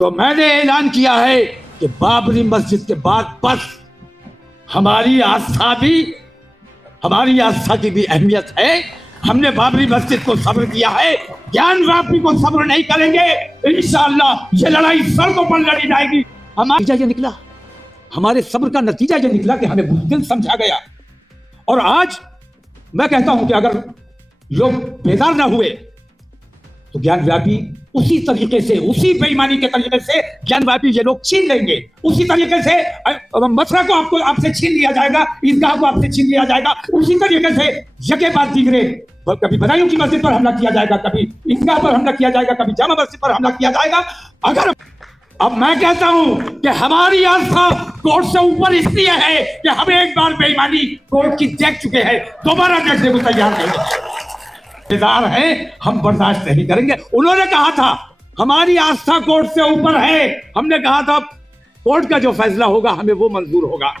तो मैंने ऐलान किया है कि बाबरी मस्जिद के बाद बस हमारी आस्था की भी अहमियत है। हमने बाबरी मस्जिद को सब्र किया है, ज्ञान वापी को सब्र नहीं करेंगे। इंशाअल्लाह ये लड़ाई सड़कों पर लड़ी जाएगी। हमारा ये निकला, हमारे सब्र का नतीजा ये निकला कि हमें बुज़दिल समझा गया। और आज मैं कहता हूं कि अगर लोग बेदार ना हुए तो ज्ञान व्यापी उसी तरीके से, उसी बेईमानी के तरीके से ज्ञान व्यापी ये लोग छीन लेंगे। उसी तरीके से मथुरा को आपसे छीन लिया जाएगा, ईदगाह को आपसे छीन लिया जाएगा। उसी तरीके से जगह बाद दिगरे, कभी बदायूं की मस्जिद पर हमला किया जाएगा, कभी ईदगाह पर हमला किया जाएगा, कभी जामा मस्जिद पर हमला किया जाएगा। अगर अब मैं कहता हूं कि हमारी आस्था कोर्ट से ऊपर इसलिए है कि हम एक बार बेईमानी कोर्ट की देख चुके हैं, दोबारा देखने को तैयार नहीं है। हम बर्दाश्त नहीं करेंगे। उन्होंने कहा था हमारी आस्था कोर्ट से ऊपर है, हमने कहा था कोर्ट का जो फैसला होगा हमें वो मंजूर होगा।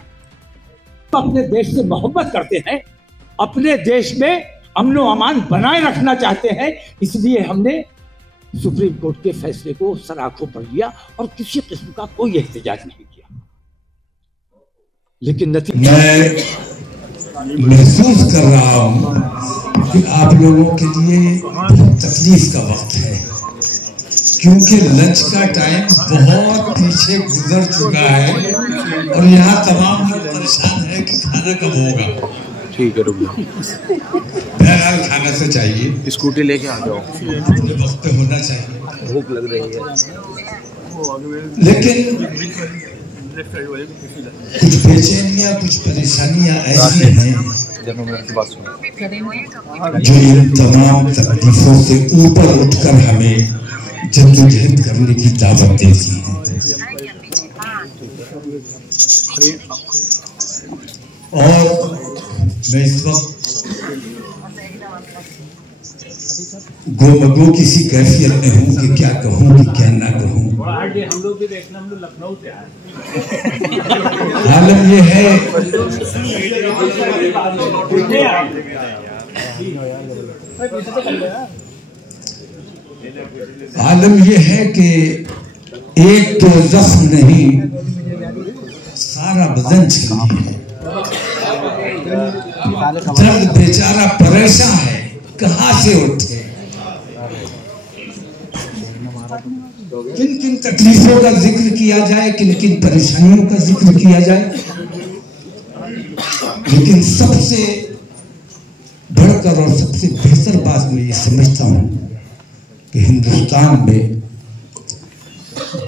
तो अपने देश से मोहब्बत करते हैं, अपने देश में अमन व अमान बनाए रखना चाहते हैं, इसलिए हमने सुप्रीम कोर्ट के फैसले को सर आंखों पर लिया और किसी किस्म का कोई एहतजाज नहीं किया। लेकिन नतीजा मैं महसूस कर रहा हूं कि आप लोगों के लिए तकलीफ का वक्त है, क्योंकि लंच का टाइम बहुत पीछे गुजर चुका है और यहाँ तमाम लोग परेशान है कि खाना कब होगा। ठीक है, रुक जाओ। बहरहाल खाना तो चाहिए, स्कूटी लेके आ जाओ, वक्त पे होना चाहिए, भूख लग रही है। लेकिन कुछ बेचैनियां, कुछ परेशानियां ऐसी हैं जो इन तमाम तकलीफों से ऊपर उठकर हमें जद्दोजहद करने की दावत देती है। और मैं इस वक्त गोमगो किसी कैफियत में हूँ कि क्या कहूँ कि क्या ना कहूँ। हम लोग भी देखना, हम लोग लखनऊ से आए। आलम ये है कि एक तो जख्म नहीं, सारा बदन छीनी है। दर्द बेचारा परेशान है, कहाँ से उठे। किन किन तकलीफों का जिक्र किया जाए, किन किन परेशानियों का जिक्र किया जाए, लेकिन सबसे बढ़कर और सबसे बेहतर बात मैं ये समझता हूं कि हिंदुस्तान में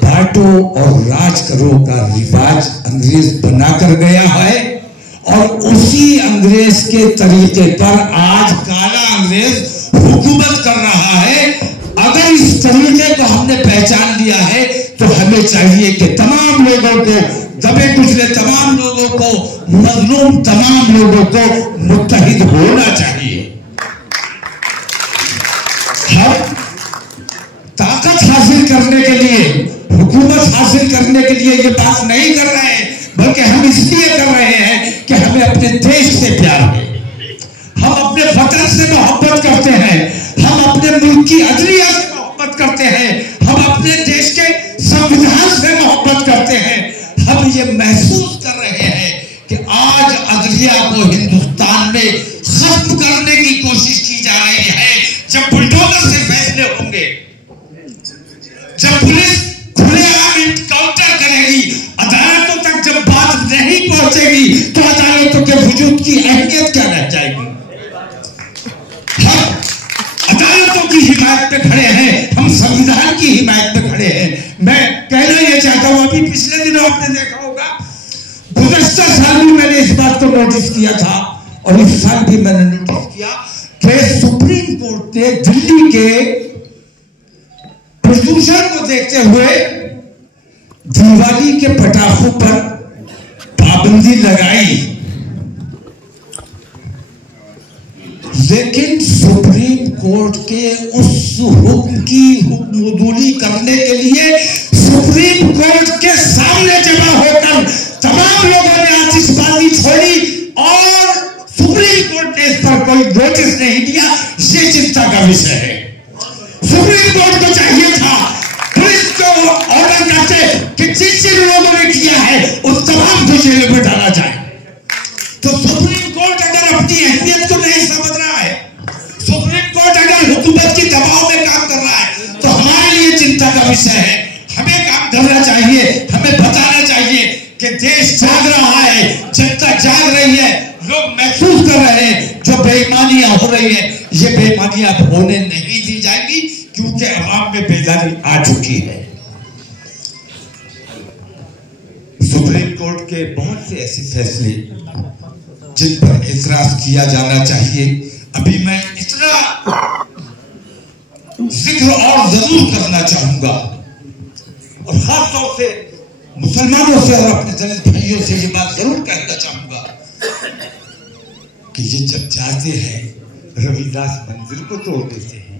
बांटो और राज करो का रिवाज अंग्रेज बनाकर गया है और उसी अंग्रेज के तरीके पर आज काला अंग्रेज हुकूमत कर रहा है। अगर इस तरीके को हमने पहचान लिया है तो हमें चाहिए कि तमाम लोगों को, दबे कुचले तमाम लोगों को, मजलूम तमाम लोगों को मुत्तहिद होना चाहिए। हम ताकत हासिल करने के लिए, हुकूमत हासिल करने के लिए ये बात नहीं कर रहे हैं, बल्कि हम इसलिए कर रहे हैं कि हमें अपने देश से प्यार है, हम अपने वतन से मोहब्बत करते हैं, हम अपने मुल्क की अदलिया से मोहब्बत करते हैं, हम अपने देश के संविधान से मोहब्बत करते हैं। हम ये महसूस कर रहे हैं कि आज अदलिया को हिंदुस्तान में खत्म करने की कोशिश की जा रही है। जब बुलडोजर से फैसले होंगे, जब पुलिस खुलेआम इनकाउंटर करेगी, अदालतों तक जब बात नहीं पहुंचेगी तो अदालतों के वजूद की अहमियत क्या रह जाएगी। हम अदालतों की हिमायत पे खड़े हैं, हम संविधान की हिमायत पे खड़े हैं। मैं कहना यह चाहता हूं, अभी पिछले दिनों आपने देखा होगा, गुज़श्ता साल भी मैंने इस बात को नोटिस किया था और इस साल भी मैंने नोटिस किया कि सुप्रीम कोर्ट ने दिल्ली के प्रदूषण को देखते हुए दिवाली के पटाखों पर पाबंदी लगाई, लेकिन सुप्रीम कोर्ट के उस हुक्म की हुक्मदूली करने के लिए सुप्रीम कोर्ट के सामने जमा होकर तमाम लोगों ने आतिशबाजी छोड़ी और सुप्रीम कोर्ट ने इस पर कोई नोटिस नहीं दिया। ये चिंता का विषय है। सुप्रीम कोर्ट को चाहिए था पुलिस को ऑर्डर आग्रह करते कि जिन जिन लोगों ने किया है उस तमाम को जेल में डाला जाए। तो सुप्रीम कोर्ट अगर अपनी अहमियत को नहीं समझ रहा है, सुप्रीम कोर्ट अगर हुकूमत की दबाव में काम कर रहा है, तो हमारे लिए चिंता का विषय है। हमें काम करना चाहिए, हमें बताना चाहिए कि देश जाग रहा है, जनता जाग रही है, लोग महसूस कर रहे हैं जो बेईमानियां हो रही है, ये बेईमानियां अब होने नहीं दी जाएंगी, क्योंकि अवाम में बेदारी आ चुकी है। सुप्रीम कोर्ट के बहुत से ऐसे फैसले जिन पर इतराज किया जाना चाहिए। अभी मैं इतना जिक्र और जरूर करना चाहूंगा, और खास तौर से मुसलमानों से और अपने दलित भाइयों से ये बात जरूर कहना चाहूंगा कि ये जब चाहते हैं रविदास मंदिर को तोड़ देते हैं,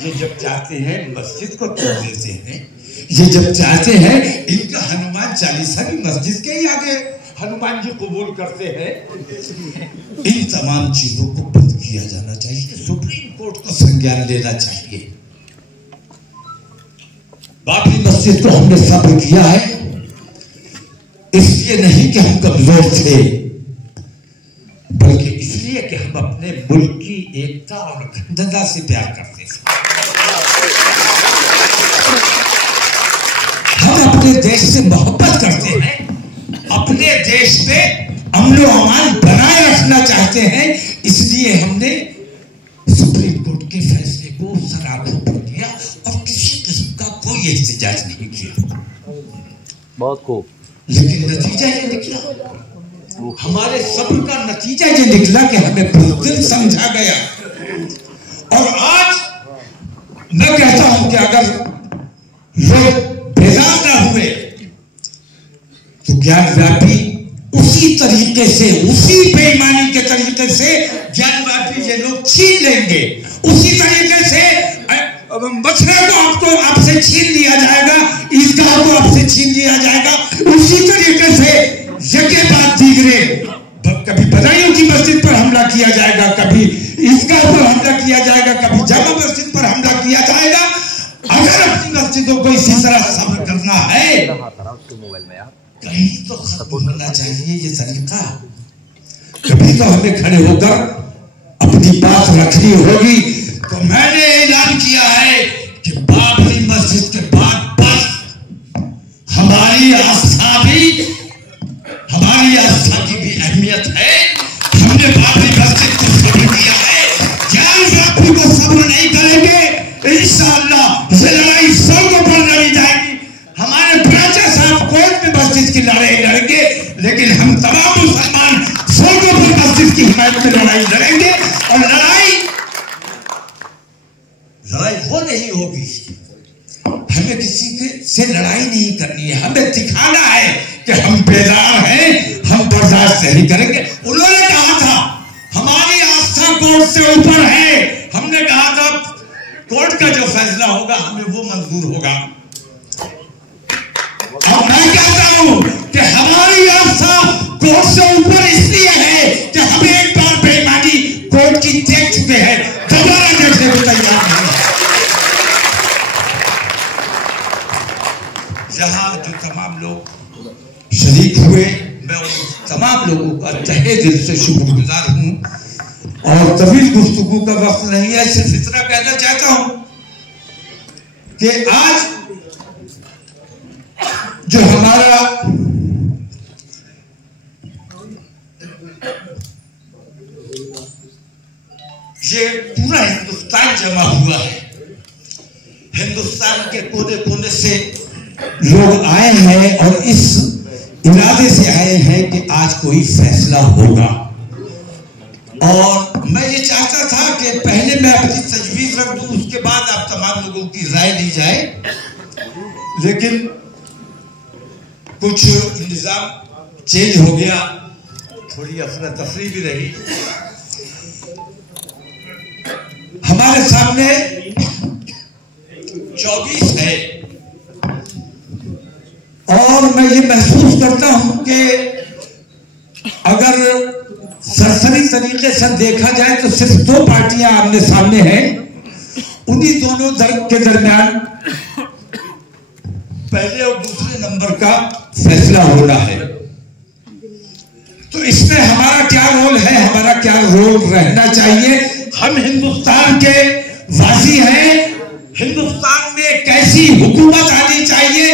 ये जब चाहते हैं मस्जिद को तोड़ देते हैं, ये जब चाहते हैं इनका हनुमान चालीसा भी मस्जिद के ही आगे हनुमान जी कबूल करते हैं। इन तमाम चीजों को बंद किया जाना चाहिए, सुप्रीम कोर्ट को संज्ञान लेना चाहिए। बाबरी मस्जिद को हमने सब्र किया है, इसलिए नहीं कि हम कमजोर थे, बल्कि इसलिए कि हम अपने मुल्क की एकता और अखंडता से प्यार करते थे। हम अपने देश से मोहब्बत करते हैं, अपने देश में अमन व अमान बनाए रखना चाहते हैं, इसलिए हमने सुप्रीम कोर्ट के फैसले को सराहना किया और किसी किस्म का कोई एहतजाज नहीं किया। बहुत खूब। लेकिन नतीजा ये निकला, हमारे सब्र का नतीजा ये निकला कि हमें बुज़दिल समझा गया। और आज मैं कहता हूं कि अगर लोग बेजार ना हुए तो ज्ञानव्यापी उसी तरीके से, उसी बेईमानी के तरीके से ज्ञानव्यापी ये लोग छीन लेंगे, उसी तरीके से मछली को आपसे छीन लिया जाएगा, ईदगाह को आपसे छीन लिया जाएगा, उसी तरीके से यके बाद दीगरे कभी बदायूं की मस्जिद पर हमला किया जाएगा, कभी ईदगाह पर हमला किया जाएगा, कभी जामा मस्जिद पर हमला किया जाएगा। अगर अपनी मस्जिदों को इसी तरह सब्र करना है, कहीं तो खत्म होना चाहिए ये तरीका। कभी तो हमें खड़े होकर अपनी बात रखनी होगी। तो मैंने ऐलान किया है कि बाबरी मस्जिद के बाद बस हमारी आस्था की भी अहमियत है। हमने बाबरी मस्जिद को सब्र किया है, ज्ञानव्यापी को सब्र नहीं करेंगे, इंशाअल्लाह ये लड़ाई सड़कों पर लड़ी जाएगी। हमारे प्राचा साहब कोर्ट में मस्जिद की लड़ाई लड़ेंगे, लेकिन हम तमाम मुसलमान सड़कों पर मस्जिद की हिमायत में लड़ाई लड़ेंगे। और लड़ाई वो नहीं होगी, हमें किसी से लड़ाई नहीं करनी है, हमें दिखाना है कि हम बेदार हैं, हम बर्दाश्त नहीं करेंगे। उन्होंने कहा था हमारी आस्था कोर्ट से ऊपर है, हमने कहा था कोर्ट का जो फैसला होगा हमें वो मंजूर होगा। और मैं कहता हूं कि हमारी आस्था कोर्ट से ऊपर इसलिए है कि हम एक बार बेईमानी कोर्ट की देख चुके हैं, दोबारा देखने को तैयार नहीं। जहां जो तमाम लोग शरीक हुए, मैं उन तमाम लोगों का तहे दिल से शुक्रगुजार हूं। और तवील गुफ्तगू का वक्त नहीं है, सिर्फ इतना कहना चाहता हूं कि आज जो हमारा ये पूरा हिंदुस्तान जमा हुआ है, हिंदुस्तान के कोने कोने से लोग आए हैं और इस इरादे से आए हैं कि आज कोई फैसला होगा। और मैं ये चाहता था कि पहले मैं अपनी तजवीज रख दूं, उसके बाद आप तमाम लोगों की राय ली जाए, लेकिन कुछ निजाम चेंज हो गया, थोड़ी अफरा तफरी भी रही। हमारे सामने 24 है और मैं ये महसूस करता हूं कि अगर सरसरी तरीके से देखा जाए तो सिर्फ 2 पार्टियां आमने सामने हैं। उन्हीं दोनों दल के दरमियान पहले और दूसरे नंबर का फैसला होना है। तो इसमें हमारा क्या रोल है, हमारा क्या रोल रहना चाहिए? हम हिंदुस्तान के वासी हैं, हिंदुस्तान में कैसी हुकूमत आनी चाहिए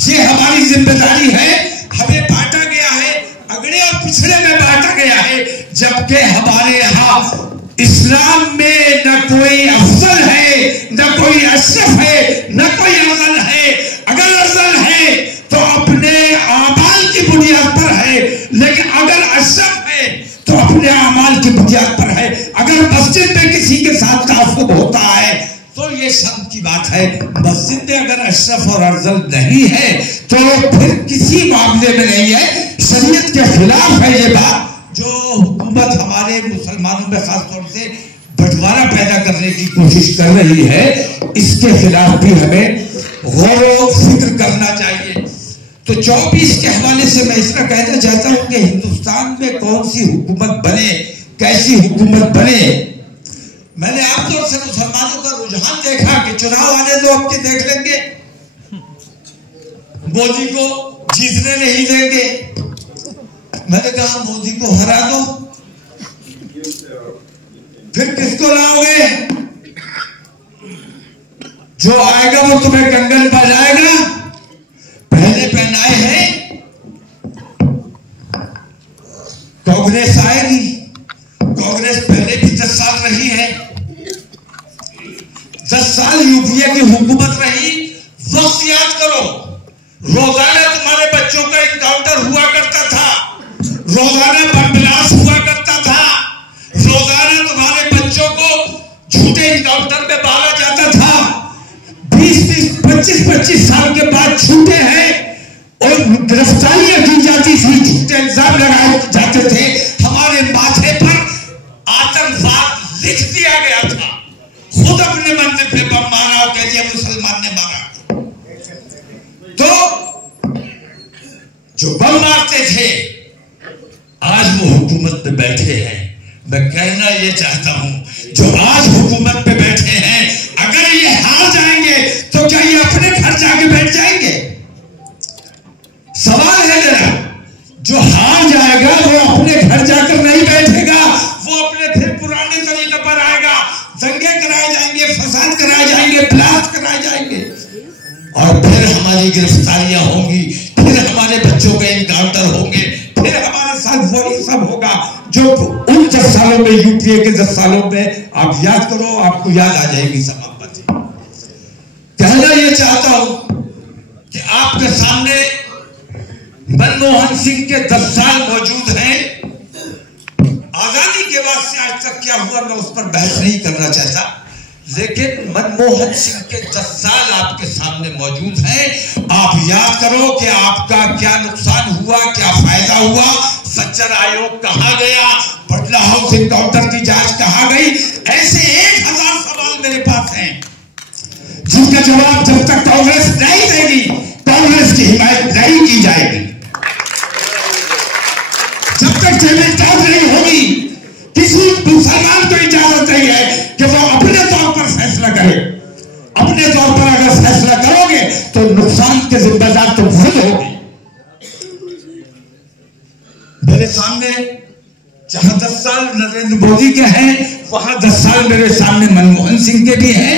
ये हमारी जिम्मेदारी है। हमें बांटा गया है, अगड़े और पिछड़े में बांटा गया है, जबकि हमारे यहाँ इस्लाम में न कोई अफजल है, न कोई अशरफ है, न कोई अफजल है। अगर अफजल है तो अपने आमाल की बुनियाद पर है, लेकिन अगर अशरफ है तो अपने आमाल की बुनियाद पर है। अगर मस्जिद में किसी के साथ तासुब होता है तो ये शर्म की बात है। मस्जिद में अगर अशरफ और अफजल नहीं है तो फिर किसी मामले में नहीं है, शरीयत के खिलाफ है ये बात। जो हुकूमत हमारे मुसलमानों में खासतौर से बंटवारा पैदा करने की कोशिश कर रही है, इसके खिलाफ भी हमें गौर व फिक्र करना चाहिए। तो 24 के हवाले से मैं इसका कहना चाहता हूं कि हिंदुस्तान में कौन सी हुकूमत बने, कैसी हुकूमत बने। मैंने आमतौर से मुसलमानों का रुझान देखा कि चुनाव आने दो, अब के देख लेंगे, मोदी को जीतने नहीं देंगे। मैंने कहा मोदी को हरा दो, फिर किसको लाओगे? जो आएगा वो तुम्हें कंगन बजाएगा। पहले पहनाए हैं कांग्रेस आएगी, कांग्रेस पहले भी 10 साल रही है, 10 साल यूपीए की हुकूमत रही। वक्त याद करो, रोजाना तुम्हारे बच्चों का इनकाउंटर हुआ करता था, रोजाना बम ब्लास्ट हुआ करता था, रोजाना तुम्हारे बच्चों को झूठे इनकाउंटर में मारा जाता था। 20-20, 25-25 साल के बाद छूटे हैं और गिरफ्तारियां की जाती थी, झूठे इल्जाम लगाए जाते थे। हमारे माथे पर आतंकवाद लिख दिया गया था, खुद अपने मंदिर पे बम मारा और कह दिया मुसलमान ने मारा। तो जो बम मारते थे आज वो हुकूमत पे बैठे हैं। मैं कहना ये चाहता हूं, जो आज हुकूमत पे बैठे हैं, अगर ये हार जाएंगे तो क्या ये अपने घर जाके बैठ जाएंगे? सवाल है जरा, जो हार जाएगा वो अपने घर जाकर नहीं बैठेगा, वो अपने फिर पुराने तरीके पर आएगा। दंगे कराए जाएंगे, फसाद कराए जाएंगे, ब्लास्ट कराए जाएंगे और फिर हमारी गिरफ्तारियां होंगी, फिर हमारे बच्चों के इनकाउंटर होंगे, फिर हमारे साथ वही सब होगा जो उन 10 सालों में, यूपीए के 10 सालों में आप याद करो, आपको याद आ जाएगी सब बातें। कहना यह चाहता हूं कि आपके सामने मनमोहन सिंह के 10 साल मौजूद हैं। आजादी के बाद से आज तक क्या हुआ मैं उस पर बहस नहीं करना चाहता, लेकिन मनमोहन सिंह के 10 साल आपके सामने मौजूद हैं। आप याद करो कि आपका क्या नुकसान हुआ, क्या फायदा हुआ, सज्जर आयोग कहां गया, पटना हाउस इनकाउंटर की जांच कहां गई। ऐसे 1000 सवाल मेरे पास हैं जिनका जवाब जब तक कांग्रेस नहीं देगी, कांग्रेस की हिमायत नहीं की जाएगी। जब तक जेबी टॉप नहीं होगी, किसी मुसलमान को इजाजत नहीं है कि वो अपने तौर पर फैसला करे। अपने तौर पर अगर फैसला करोगे तो नुकसान के जिम्मेदार तो खुद होगी। मेरे सामने जहां 10 साल नरेंद्र मोदी के हैं, वहां 10 साल मेरे सामने मनमोहन सिंह के भी हैं।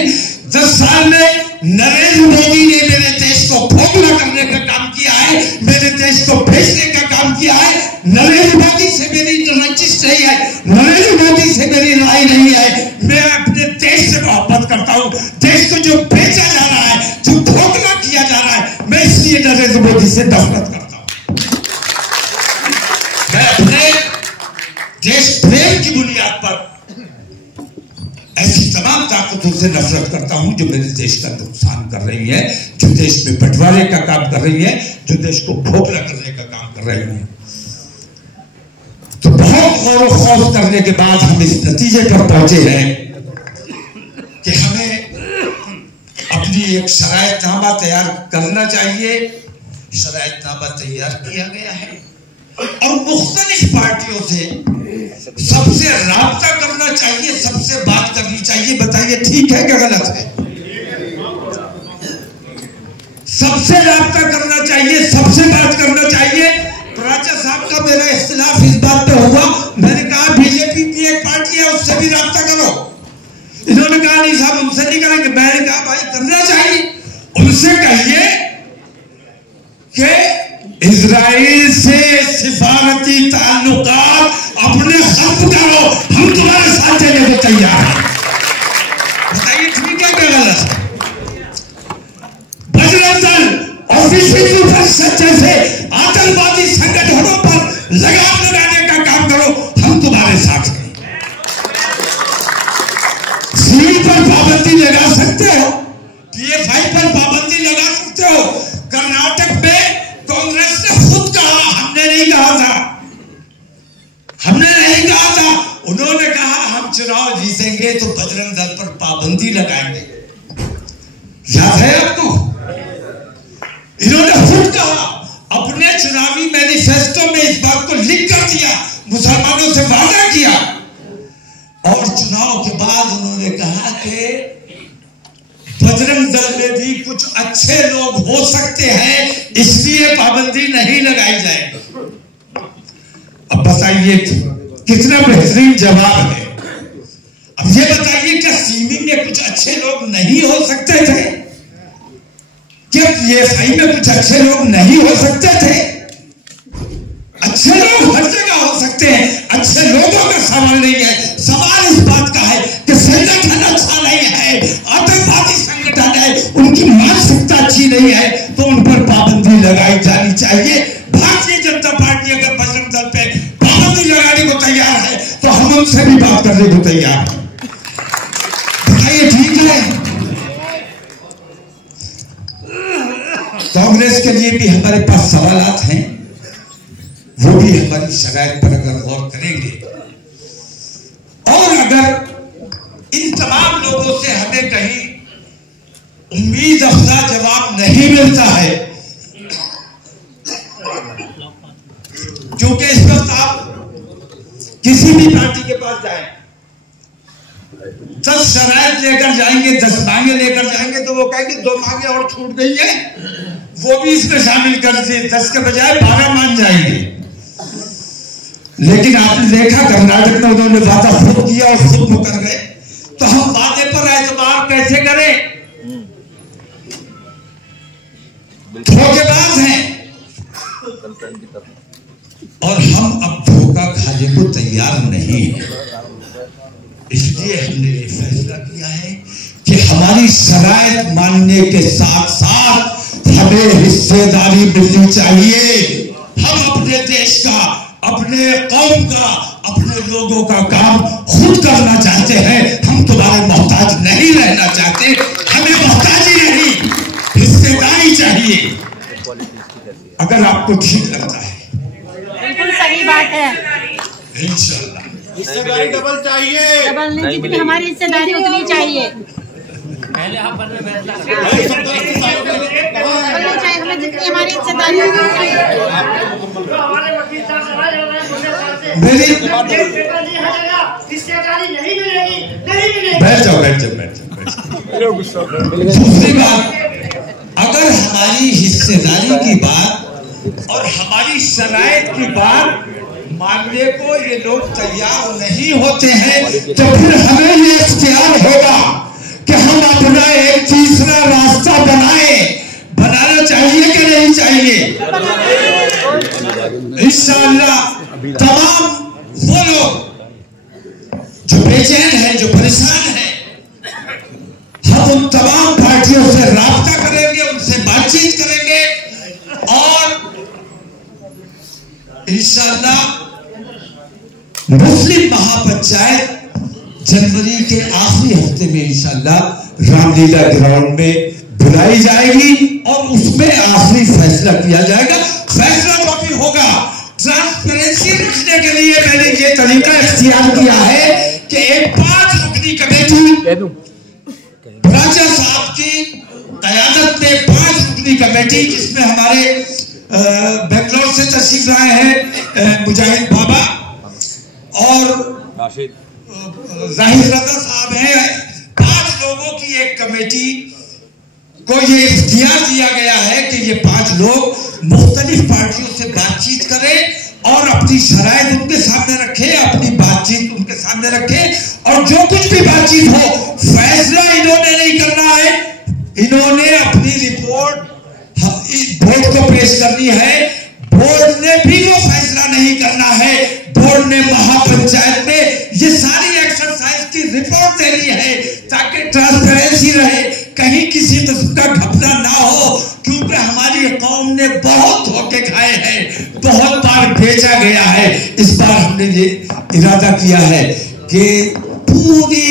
10 साल में नरेंद्र मोदी ने मेरे देश को खोखला करने का काम किया है, मेरे देश को भेजने का काम किया है। नरेंद्र मोदी से मेरी रंजिश नहीं है, नरेंद्र मोदी से मेरी लड़ाई नहीं है। मैं अपने देश से मोहब्बत करता हूं। देश को जो बेचा जा रहा है, जो खोखला किया जा रहा है, मैं इसलिए नरेंद्र मोदी से नफरत करता हूं। मैं अपने देश प्रेम की बुनियाद पर ऐसी तमाम ताकतों से नफरत करता हूं जो मेरे देश का नुकसान कर रही है, जो देश में बंटवारे का काम कर रही है, जो देश को खोखला करने का काम कर रही है। तो बहुत गौर व खौफ करने के बाद हम इस नतीजे पर पहुंचे हैं कि हमें अपनी एक शरायतनामा तैयार करना चाहिए। शरायतनामा तैयार किया गया है और मुख्तलिफ पार्टियों से सबसे राब्ता करना चाहिए, सबसे बात करनी चाहिए। बताइए ठीक है क्या गलत है? सबसे राब्ता करना चाहिए, सबसे बात करना चाहिए। राजा साहब का मेरा इख्तिलाफ इस बात पे हुआ, मैंने कहा बीजेपी की एक पार्टी है उससे भी राब्ता करो। इन्होंने कहा नहीं साहब उनसे नहीं करेंगे। मैंने कहा भाई करना चाहिए, उनसे कहिए कि इजराइल से सिफारती ताल्लुकात अपने खत्म करो, हम तुम्हारे साथ चलने को तैयार हैं। बताइए ठीक है क्या गलत? बजरंग दल ऑफिशियल जैसे आतंकवादी संगठनों पर लगाम लगाने का काम करो, हम तुम्हारे साथ हैं। सील पर पाबंदी लगा सकते हो, PFI पर पाबंदी लगा सकते हो। कर्नाटक में कांग्रेस ने खुद कहा, हमने नहीं कहा था, हमने नहीं कहा था। उन्होंने कहा हम चुनाव जीतेंगे तो बजरंग दल पर पाबंदी लगाएंगे। याद है आपको? इन्होंने खुद कहा, अपने चुनावी मैनिफेस्टो में इस बात को लिख कर दिया, मुसलमानों से वादा किया। और चुनाव के बाद उन्होंने कहा कि बजरंग दल में भी कुछ अच्छे लोग हो सकते हैं, इसलिए पाबंदी नहीं लगाई जाएगी। अब बताइए कितना बेहतरीन जवाब है। अब ये बताइए क्या सीमी में कुछ अच्छे लोग नहीं हो सकते थे? क्या PFI में कुछ अच्छे लोग नहीं हो सकते थे? अच्छे लोग हर जगह हो सकते हैं, अच्छे लोगों का सवाल नहीं है। सवाल इस बात का है कि संगठन अच्छा नहीं है, आतंकवादी संगठन है, उनकी मानसिकता अच्छी नहीं है, तो उन पर पाबंदी लगाई जानी चाहिए। भारतीय जनता पार्टी अगर बजरंग दल पे पाबंदी लगाने को तैयार है तो हम उनसे भी बात करने को तैयार हैं। बताइए ठीक है? कांग्रेस के लिए भी हमारे पास सवालात हैं, वो भी हमारी शिकायत पर अगर गौर करेंगे और अगर इन तमाम लोगों से हमें कहीं उम्मीद अफजा जवाब नहीं मिलता है, क्योंकि इस वक्त आप किसी भी पार्टी के पास जाएं, 10 शरायत लेकर जाएंगे, 10 मांगे लेकर जाएंगे तो वो कहेंगे 2 मांगे और छूट गई है, वो भी इसमें शामिल कर दिए, 10 के बजाय 12 मान जाएंगे। लेकिन आपने देखा कर्नाटक में उन्होंने वादा खुद किया और खुद मुकर गए, तो हम वादे पर एतबार कैसे करें? धोखेबाज हैं और हम अब धोखा खाने को तैयार नहीं है। इसलिए हमने ये फैसला किया है कि हमारी शराइत मानने के साथ साथ हमें हिस्सेदारी मिलनी चाहिए। हम अपने देश का, अपने कौम का, अपने लोगों का काम खुद करना चाहते हैं। हम तुम्हारे मोहताज नहीं रहना चाहते, हमें मोहताजी नहीं, हिस्सेदारी चाहिए। अगर आपको ठीक लगता है, बिल्कुल सही बात है, इंशाल्लाह हिस्सेदारी डबल चाहिए, डबल नहीं, जितनी हमारी हिस्सेदारी उतनी चाहिए। पहले आप बनने में डबल नहीं चाहिए, हमें जितनी हमारी हिस्सेदारी उतनी चाहिए। मेरी हिस्सेदारी नहीं मिलेगी, नहीं मिलेगी। बैठ जाओ, बैठ जाओ, बैठ जाओ। दूसरी बात, अगर हमारी हिस्सेदारी की बात और हमारी शराइत की बात मानने को ये लोग तैयार नहीं होते हैं, तो फिर हमें ये इख्तियार होगा कि हम अपना एक तीसरा रास्ता बनाना चाहिए कि नहीं चाहिए? इंशाअल्लाह तमाम वो लोग जो बेचैन हैं, जो परेशान हैं, हम उन तमाम पार्टियों से राब्ता करेंगे, उनसे बातचीत करेंगे और इंशाअल्लाह मुस्लिम महापंचायत जनवरी के आखिरी हफ्ते में इंशाअल्लाह रामलीला ग्राउंड में बुलाई जाएगी और उसमें आखिरी फैसला किया जाएगा। फैसला तो भी होगा। ट्रांसपेरेंसी रखने के लिए मैंने ये तरीका इख्तियार किया है कि एक 5 रुकनी कमेटी राजा साहब की क़यादत में 5 रुकनी कमेटी, जिसमें हमारे बेंगलोर से तशरीफ लाए हैं मुजाहिद बाबा और जाहिर रजा साहब हैं, 5 लोगों की एक कमेटी को ये इख्तियार दिया गया है कि ये 5 लोग मुख्तलिफ पार्टियों से बातचीत करें और अपनी शराइत उनके सामने रखें, अपनी बातचीत उनके सामने रखें और जो कुछ भी बातचीत हो, फैसला इन्होंने नहीं करना है। इन्होंने अपनी रिपोर्ट बोर्ड को पेश करनी है। बोर्ड ने भी वो फैसला नहीं करना है। बोर्ड ने महापंचायत में ये सारी एक्सरसाइज की रिपोर्ट देनी है ताकि ट्रांसपेरेंसी रहे, कहीं किसी किस्म का घपला ना हो, क्योंकि हमारी कौम ने बहुत धोखे खाए हैं, बहुत बार बेचा गया है। इस बार हमने ये इरादा किया है कि पूरी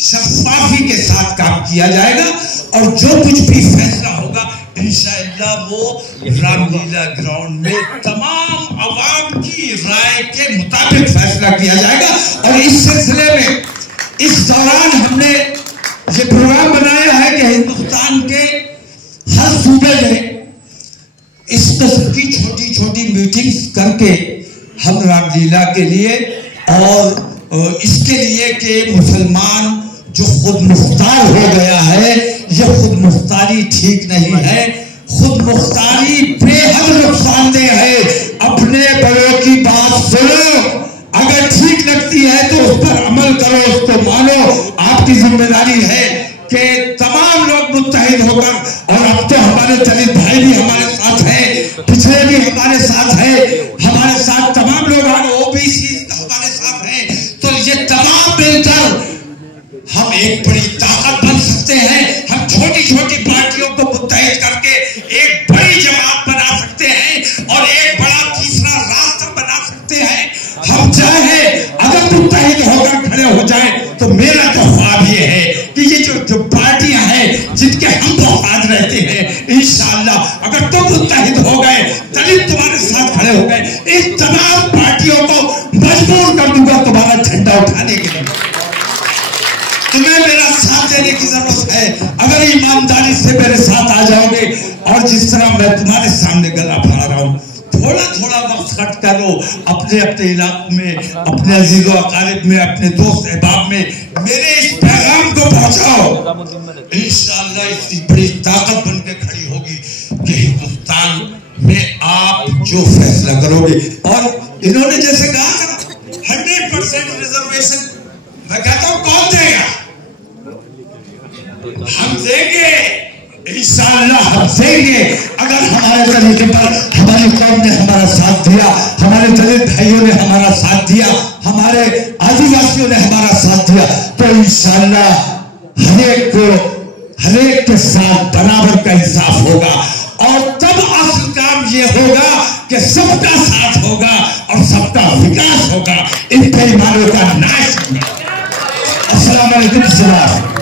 शफ़ाफ़ी के साथ काम किया जाएगा और जो कुछ भी फैसला होगा इंशाअल्लाह वो रामलीला ग्राउंड में तमाम अवाम की राय के मुताबिक फैसला किया जाएगा। और इस सिलसिले में इस दौरान हमने ये प्रोग्राम बनाया है कि हिंदुस्तान के हर सूबे में इस किस्म की छोटी छोटी मीटिंग्स करके हम रामलीला के लिए और इसके लिए कि मुसलमान जो खुद मुख्तार हो गया है, ये खुद मुख्तारी ठीक नहीं है। खुद मुख्तारी बेहद नुकसानदेह है। अपने बड़ों की बात सुनो, अगर ठीक लगती है तो उस पर अमल करो, उसको मानो। आपकी जिम्मेदारी है कि तमाम लोग मुत्तहिद होकर, और अब तो हमारे दलित भाई भी हमारे साथ हैं, पिछड़े भी हमारे साथ हैं, हमारे साथ तमाम लोग ओबीसी हमारे साथ हैं, तो ये तमाम मिलकर हम एक बड़ी ताकत बन सकते हैं। हम छोटी छोटी पार्टियों को मुत्तहिद करके एक बड़ी जमात बना सकते हैं और एक बड़ा तीसरा रास्ता बना सकते हैं। हम चाहे अगर मुत्तहिद होकर खड़े हो जाए तो मेरा तो ख्वाब ये है कि ये जो पार्टियां हैं जिनके हम मुखातिब रहते हैं, इंशाअल्लाह अगर तुम मुत्तहिद हो गए, दलित तुम्हारे साथ खड़े हो गए, इन तमाम पार्टियों को मजबूर कर दूंगा तुम्हारा झंडा उठाने के लिए। तुम्हें मेरा साथ देने की जरूरत है। अगर ईमानदारी से मेरे साथ आ जाओगे और जिस तरह मैं तुम्हारे सामने गला फाड़ रहा हूँ, थोड़ा थोड़ा वक्त खर्च करो अपने अपने इलाकों में, अपने अजीज़ो अकारिब में, अपने दोस्त अहबाब में मेरे इस पैगाम को पहुंचाओ। इंशाअल्लाह इसकी बड़ी ताकत बन के खड़ी होगी कि हिंदुस्तान में आप जो फैसला करोगे। और इन्होंने जैसे कहा 100% रिजर्वेशन, मैं कहता हूं कौन देगा? हम देंगे, इंशाअल्लाह हम देंगे। अगर हमारे तरीके पर हमारी कौम ने हमारा साथ दिया, हमारे दलित भाइयों ने हमारा साथ दिया, हमारे आदिवासियों ने हमारा साथ दिया, तो इंशाअल्लाह हर एक के साथ बराबर का इंसाफ होगा। और तब असल काम ये होगा कि सबका साथ होगा और सबका विकास होगा, इन बेईमानों का नाश होगा। अस्सलाम वालेकुम।